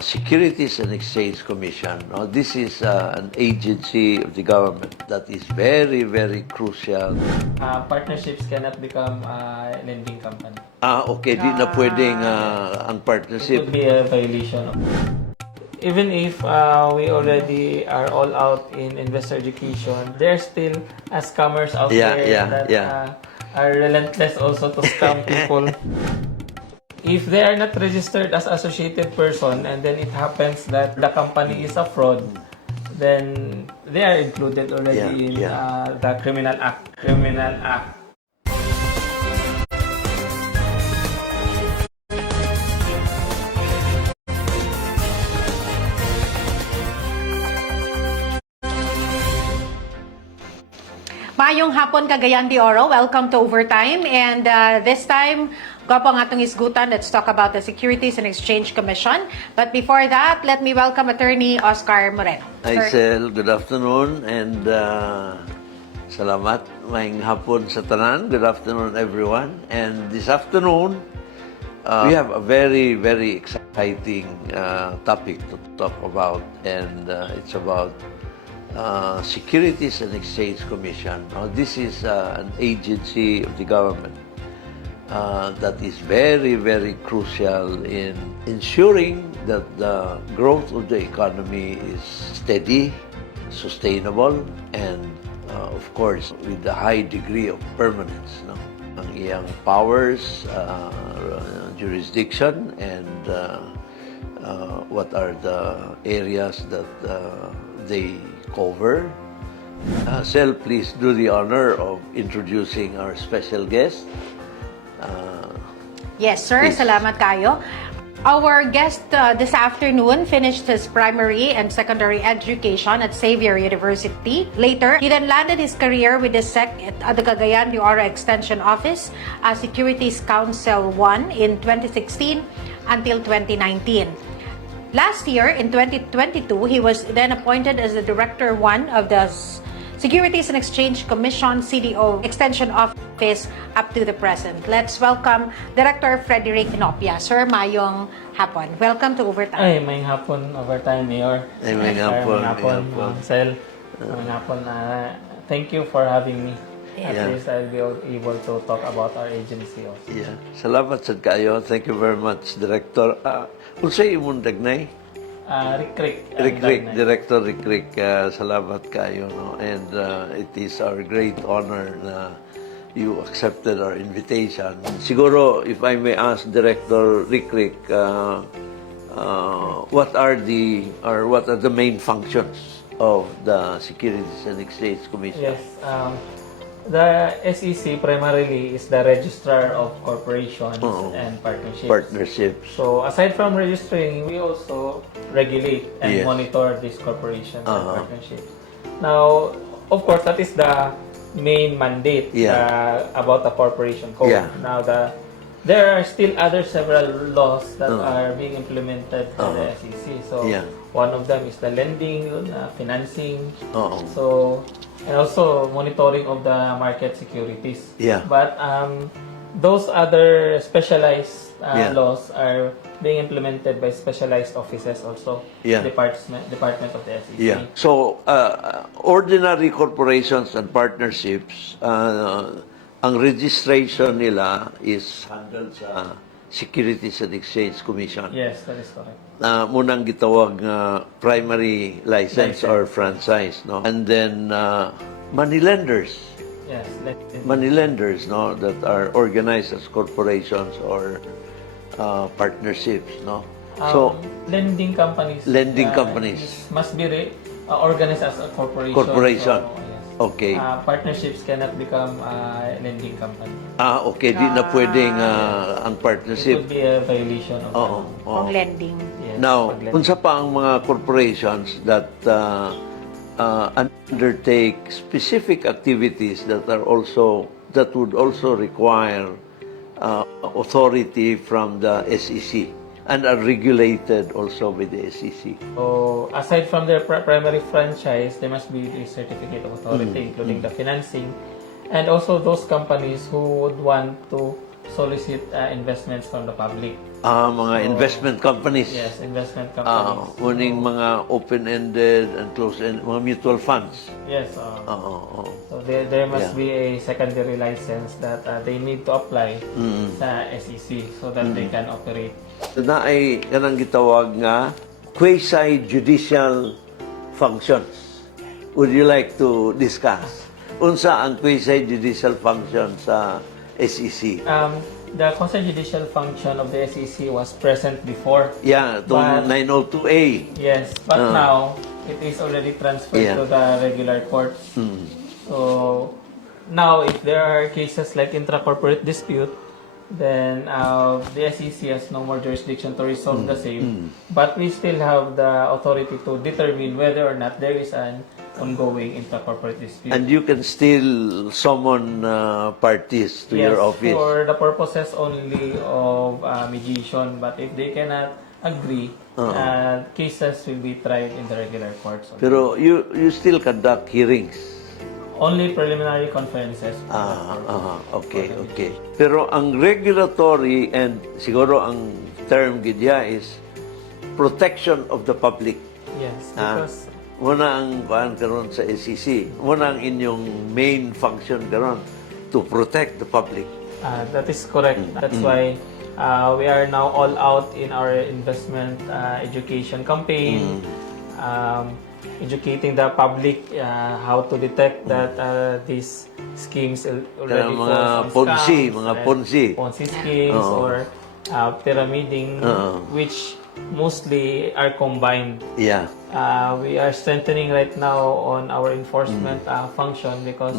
Securities and Exchange Commission. This is an agency of the government that is very, very crucial. Partnerships cannot become a lending company. Okay, di na pwedeng ang It partnership. would be a violation. Even if we already are all out in investor education, there's still scammers out there that are relentless also to scam people. If they are not registered as associated person and then it happens that the company is a fraud, then they are included already in the criminal act. Mayong hapon Cagayan de Oro. Welcome to Overtime. And this time, gwapo ang atong isgutan. Let's talk about the Securities and Exchange Commission. But before that, let me welcome Attorney Oscar Moreno. Maricel, good afternoon and salamat. Mayong hapon sa tanan. Good afternoon everyone. And this afternoon, we have a very, very exciting topic to talk about. And it's about Securities and Exchange Commission. This is an agency of the government that is very, very crucial in ensuring that the growth of the economy is steady, sustainable, and of course, with a high degree of permanence. Ang iyang powers, jurisdiction, and what are the areas that they cover. Sel, please do the honor of introducing our special guest. Yes, sir. Please. Salamat kayo. Our guest this afternoon finished his primary and secondary education at Xavier University. Later, he then landed his career with the SEC at the Cagayan de Oro Extension Office as Securities Counsel 1 in 2016 until 2019. Last year, in 2022, he was then appointed as the Director 1 of the Securities and Exchange Commission CDO Extension Office up to the present. Let's welcome Director Frederick Enopia. Sir, mayong hapon. Welcome to Overtime. Ay, may hapon, Overtime, Mayor. Ay, may hapon, Maricel. May hapon. Thank you for having me. At Yeah. least I'll be able to talk about our agency also. Yeah. Salamat sa kayo. Thank you very much, Director. Unsay imong dagnay? Rick. Director Rick. Salamat kayo. No? And it is our great honor na you accepted our invitation. Siguro, if I may ask Director Rick, what are the main functions of the Securities and Exchange Commission? Yes. The SEC primarily is the registrar of corporations and partnerships. So aside from registering, we also regulate and monitor these corporations and partnerships. Now, of course, that is the main mandate about the corporation code. Now, there are still several laws that are being implemented by the SEC. So one of them is the lending, financing. And also monitoring of the market securities. But those other specialized laws are being implemented by specialized offices also, department of the SEC. So, ordinary corporations and partnerships, ang registration nila is handled sa Securities and Exchange Commission. Yes, that is correct. Munang gitawag primary license or franchise, no? And then money lenders. Yes, Money lenders, no, that are organized as corporations or partnerships, no? So lending companies. Must be organized as a corporation. So, okay. Partnerships cannot become a lending company. Okay. Di na pwedeng ang partnership. It would be a violation of lending. Yes, Now, unsa pa ang mga corporations that undertake specific activities that would also require authority from the SEC and are regulated also by the SEC. So, aside from their primary franchise, there must be a certificate of authority, including the financing, and also those companies who would want to solicit investments from the public. Mga investment companies. Yes, investment companies. Uning mga open-ended and closed-ended, mga mutual funds. Yes. So there must be a secondary license that they need to apply sa SEC so that they can operate. So na ay kanang gitawag nga quasi-judicial functions. Would you like to discuss? Unsa ang quasi-judicial function sa SEC? The quasi-judicial function of the SEC was present before. Yeah, itong 902A. Yes, but now it is already transferred to the regular courts. So now, if there are cases like intra-corporate dispute, then the SEC has no more jurisdiction to resolve the same. But we still have the authority to determine whether or not there is an ongoing intra-corporate dispute. And you can still summon parties to your office. Yes, for the purposes only of mediation. But if they cannot agree, cases will be tried in the regular courts. Pero you still conduct hearings. Only preliminary conferences. Okay. Pero ang regulatory and siguro ang term gidya is protection of the public. Yes, because Muna ang paan karon sa SEC. Muna ang inyong main function karon to protect the public. that is correct. That's why we are now all out in our investment education campaign, educating the public how to detect that these schemes already mga fall on Ponzi, scams, mga Ponzi. Ponzi schemes or pyramiding, which mostly are combined. Yeah. We are strengthening right now on our enforcement function because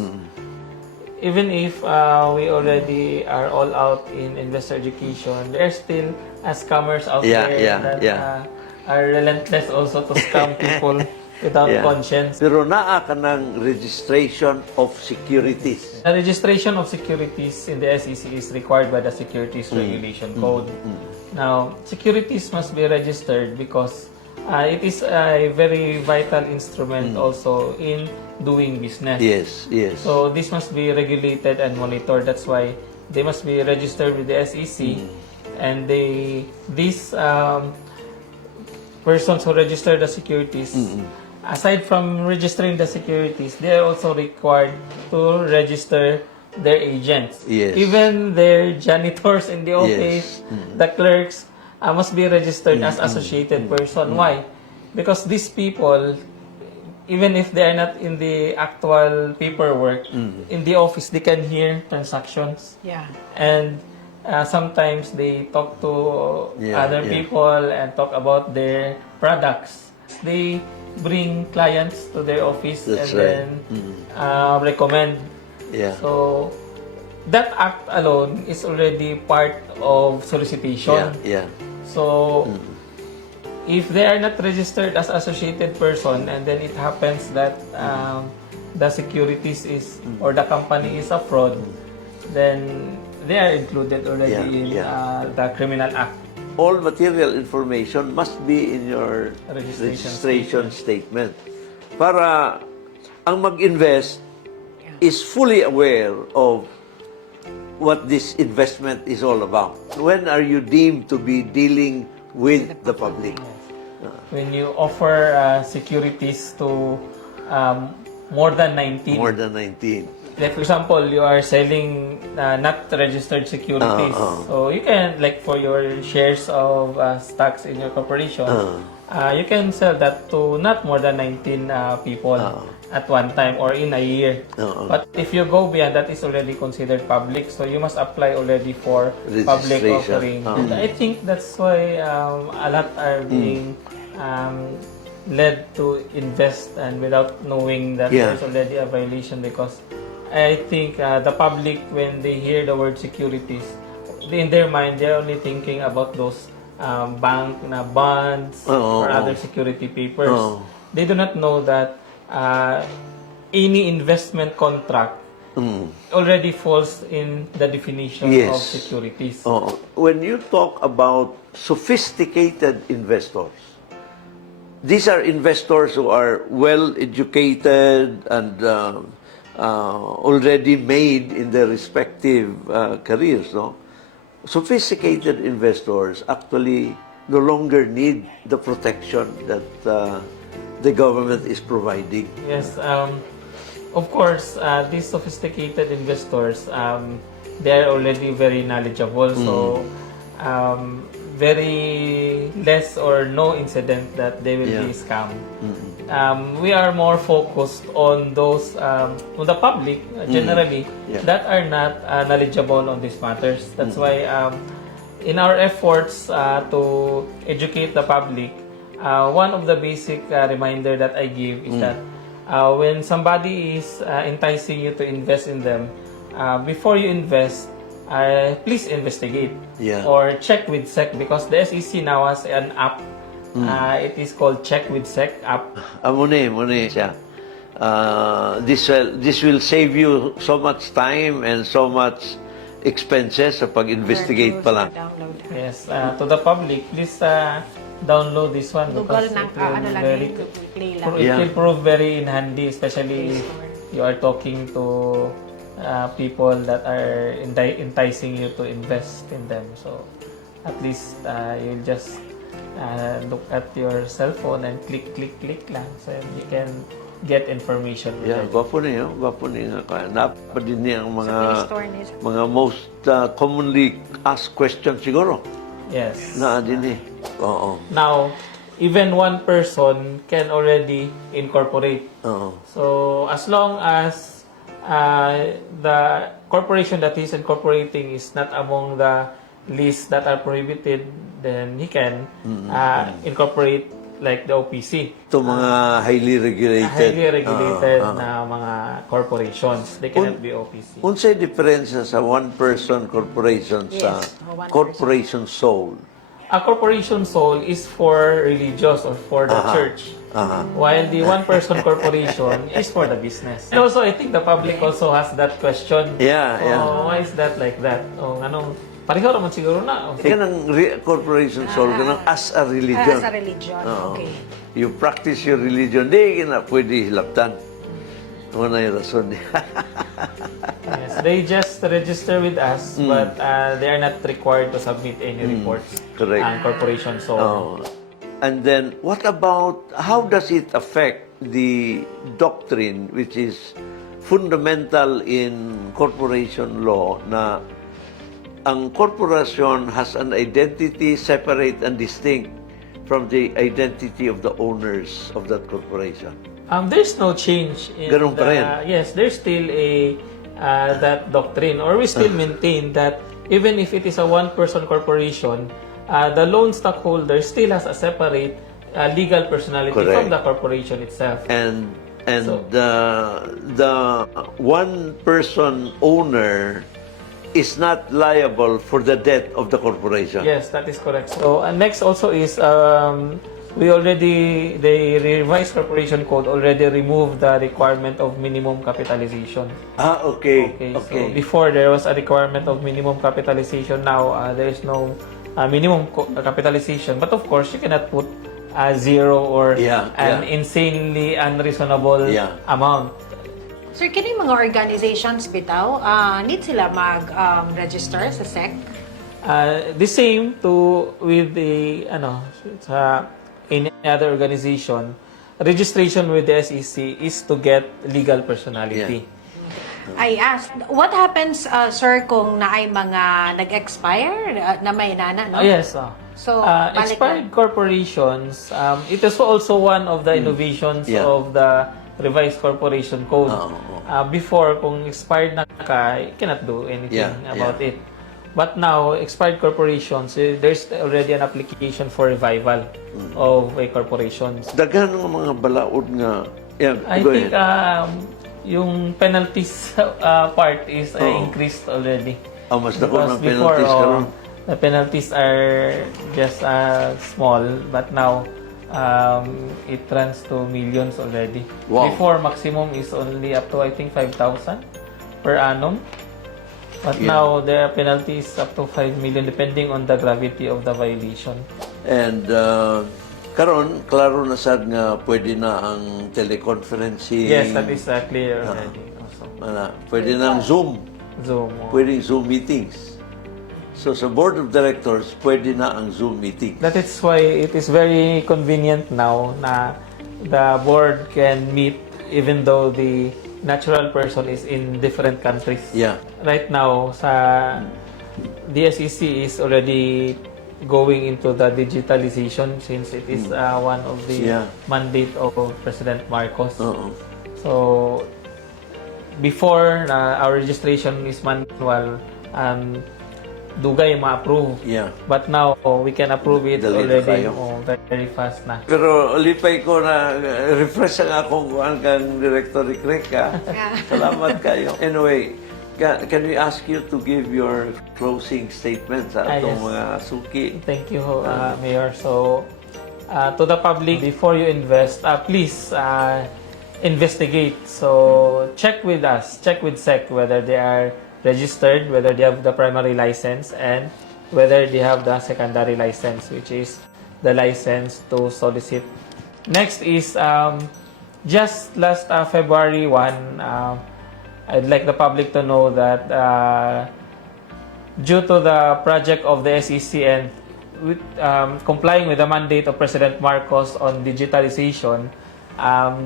even if we already are all out in investor education, there are still scammers out there that are relentless also to scam people without conscience. Pero naa ka ng registration of securities. The registration of securities in the SEC is required by the Securities Regulation Code. Now, securities must be registered because it is a very vital instrument also in doing business. Yes. So this must be regulated and monitored. That's why they must be registered with the SEC, and these persons who register the securities, aside from registering the securities, they are also required to register their agents. Yes. Even their janitors in the office, the clerks, must be registered as associated person. Why? Because these people, even if they are not in the actual paperwork, in the office, they can hear transactions. Yeah. And sometimes they talk to other people and talk about their products. They bring clients to their office That's and then recommend. Yeah. So that act alone is already part of solicitation. Yeah. So if they are not registered as associated person and then it happens that the securities is or the company is a fraud, then they are included already in the criminal act. All material information must be in your Registration statement. Para ang mag-invest is fully aware of what this investment is all about. When are you deemed to be dealing with the public? When you offer securities to more than 19. More than 19. Like for example, you are selling not registered securities. So you can, like for your shares of stocks in your corporation, you can sell that to not more than 19 people at one time or in a year. But if you go beyond that, is already considered public. So you must apply already for public offering. And I think that's why a lot are being led to invest and without knowing that there's already a violation, because I think the public, when they hear the word securities, in their mind, they're only thinking about those bank bonds or other security papers. They do not know that any investment contract already falls in the definition of securities. When you talk about sophisticated investors, these are investors who are well educated and already made in their respective careers, no? sophisticated investors actually no longer need the protection that the government is providing. Yes, of course, these sophisticated investors, they are already very knowledgeable, so very less or no incident that they will be scammed. We are more focused on those, on the public generally, that are not knowledgeable on these matters. That's why in our efforts to educate the public, one of the basic reminder that I give is that when somebody is enticing you to invest in them, before you invest, please investigate or check with SEC, because the SEC now has an app. It is called Check with SEC app. Muna siya. This will save you so much time and so much expenses sa pag-investigate pa lang. Yes, to the public, please download this one because it will prove very handy, especially if you are talking to people that are enticing you to invest in them. So at least you'll just look at your cell phone and click lang, so you can get information. Bapo niyo nga. Napad din niya ang mga most commonly asked questions siguro. Yes. Na din Oo. Now, even one person can already incorporate. So as long as the corporation that he's incorporating is not among the list that are prohibited, then he can incorporate like the OPC. Ito mga highly regulated na mga corporations. They cannot be OPC. Unsay diferensya sa one-person corporation sa corporation sole? A corporation sole is for religious or for the church. While the one-person corporation is for the business. And also, I think the public also has that question. Why is that like that? Pareho naman siguro na. Yan ang corporation sole, as a religion. As a religion, okay. You practice your religion, di na pwede hilaptan. Ano na yung rason niya. Yes, they just register with us, but they are not required to submit any reports. Correct. Corporation sole. And then, what about, how does it affect the doctrine, which is fundamental in corporation law, na ang corporation has an identity separate and distinct from the identity of the owners of that corporation? There's no change in Ganun pa rin. Yes, there's still that doctrine, or we still maintain that even if it is a one-person corporation, the loan stockholder still has a separate legal personality from the corporation itself. And the one-person owner is not liable for the debt of the corporation. Yes, that is correct. So, next also is the revised corporation code already removed the requirement of minimum capitalization. Okay. So before there was a requirement of minimum capitalization. Now there is no minimum capitalization. But of course, you cannot put zero or an insanely unreasonable amount. Sir, kini mga organizations bitaw, need sila mag-register sa SEC? The same with the any other organization, registration with the SEC is to get legal personality. I asked, what happens, sir, kung naay mga nag-expire na may nana, no? Yes. So, expired corporations, it is also one of the innovations of the revised corporation code. Before, kung expired na ka, you cannot do anything about it. But now, expired corporations, there's already an application for revival of a corporation. Daghan ng mga balaod nga. I think yung penalties part is increased already. Mas dako ng penalties karon. The penalties are just small, but now it runs to millions already. Wow. Before, maximum is only up to, I think, 5,000 per annum. But now, the penalty is up to 5 million depending on the gravity of the violation. And karon, klaro na sad nga pwede na ang teleconferencing. Yes, that is clear already. Also. Pwede na ang Zoom. Zoom. Pwede Zoom meetings. So sa board of directors, pwede na ang Zoom meeting. That is why it is very convenient now na the board can meet even though the natural person is in different countries. Yeah. Right now, the SEC is already going into the digitalization since it is one of the mandate of President Marcos. So, before our registration is manual, dugay ma-approve. Yeah. But now, we can approve it Dali na already kayo. very fast na. Pero lipay ko na refresh ang akong kuhaan kang Director Rick Salamat kayo. Anyway, can we ask you to give your closing statement sa atong yes. mga suki? Thank you, Mayor. So, to the public, before you invest, please investigate. So, check with us, check with SEC whether they are registered, whether they have the primary license, and whether they have the secondary license, which is the license to solicit. Next is, just last February 1, I'd like the public to know that due to the project of the SEC and with, complying with the mandate of President Marcos on digitalization,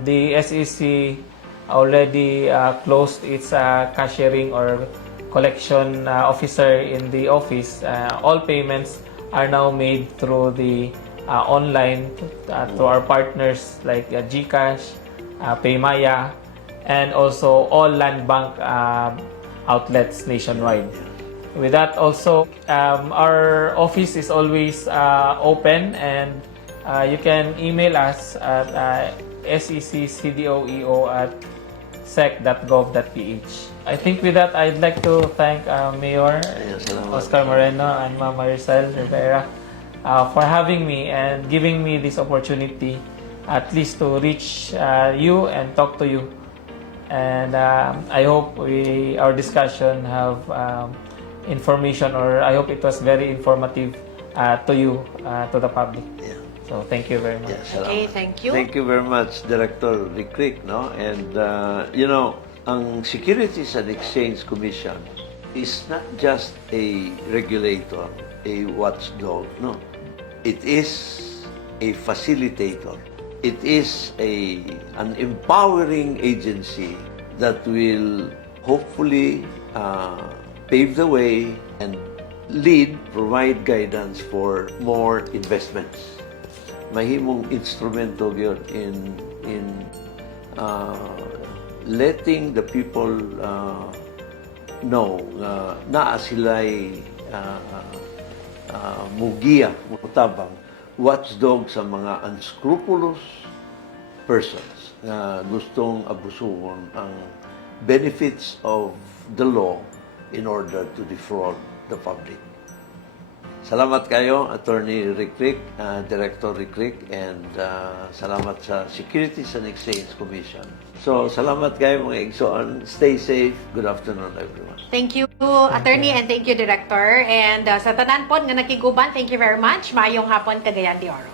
the SEC already closed its cashiering or collection officer in the office. All payments are now made through the online to our partners like GCash, Paymaya, and also all land bank outlets nationwide. With that also, our office is always open, and you can email us at seccdoeo@sec.gov.ph. I think with that, I'd like to thank Mayor Oscar Moreno and Ma'am Maricel Rivera for having me and giving me this opportunity at least to reach you and talk to you. And I hope our discussion have information, or I hope it was very informative to you, to the public. Yeah. So thank you very much. Yeah, Okay, thank you. Thank you very much, Director Rick, no? And ang Securities and Exchange Commission is not just a regulator, a watchdog, no. It is a facilitator. It is an empowering agency that will hopefully pave the way and provide guidance for more investments. Mahimong instrumento yun in letting the people know na sila'y mugiya, mutabang, watchdog sa mga unscrupulous persons na gustong abusuhon ang benefits of the law in order to defraud the public. Salamat kayo, Attorney Rick, Director Rick, and salamat sa Securities and Exchange Commission. So, salamat kayo mga igsoon. Stay safe. Good afternoon, everyone. Thank you, Attorney, and thank you, Director. And sa tanan po nga nakiguban, thank you very much. Mayong hapon, Cagayan de Oro.